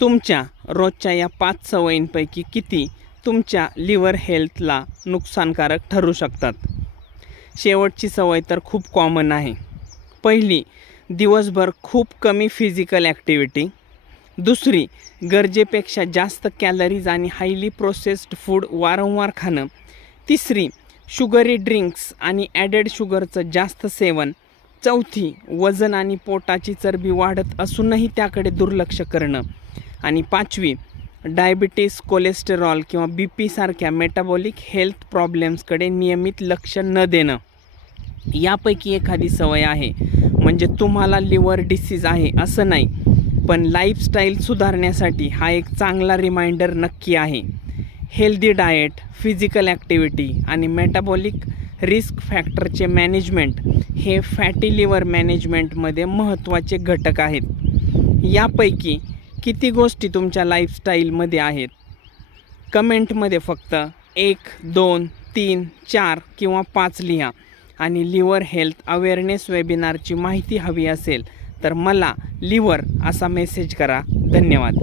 तुमच्या रोजच्या या 5 सवयींपैकी किती तुमच्या लिव्हर हेल्थला नुकसानकारक ठरू शकतात? शेवटची सवय तर खूप कॉमन आहे. पहिली, दिवसभर खूप कमी फिजिकल ॲक्टिव्हिटी. दुसरी, गरजेपेक्षा जास्त कॅलरीज आणि हायली प्रोसेस्ड फूड वारंवार खाणं. तिसरी, शुगरी ड्रिंक्स आणि ॲडेड शुगरचं जास्त सेवन. चौथी, वजन आणि पोटाची चरबी वाढत असूनही त्याकडे दुर्लक्ष करणं. आणि पाचवी, डायबिटीस, कोलेस्टेरॉल किंवा BP सारख्या मेटाबॉलिक हेल्थ प्रॉब्लेम्सकडे नियमित लक्ष न देणं. यापैकी एखादी सवय आहे म्हणजे तुम्हाला लिव्हर डिसीज आहे असं नाही, पण लाईफस्टाईल सुधारण्यासाठी हा एक चांगला रिमाइंडर नक्की आहे. हेल्दी डाएट, फिजिकल ॲक्टिव्हिटी आणि मेटाबॉलिक रिस्क फॅक्टरचे मॅनेजमेंट हे फॅटी लिव्हर मॅनेजमेंटमध्ये महत्त्वाचे घटक आहेत. यापैकी किती गोष्टी तुमच्या लाईफस्टाईलमध्ये आहेत? कमेंटमध्ये फक्त 1, 2, 3, 4 किंवा 5 लिहा. आणि लिव्हर हेल्थ अवेअरनेस वेबिनारची माहिती हवी असेल तर मला लिव्हर असा मेसेज करा. धन्यवाद.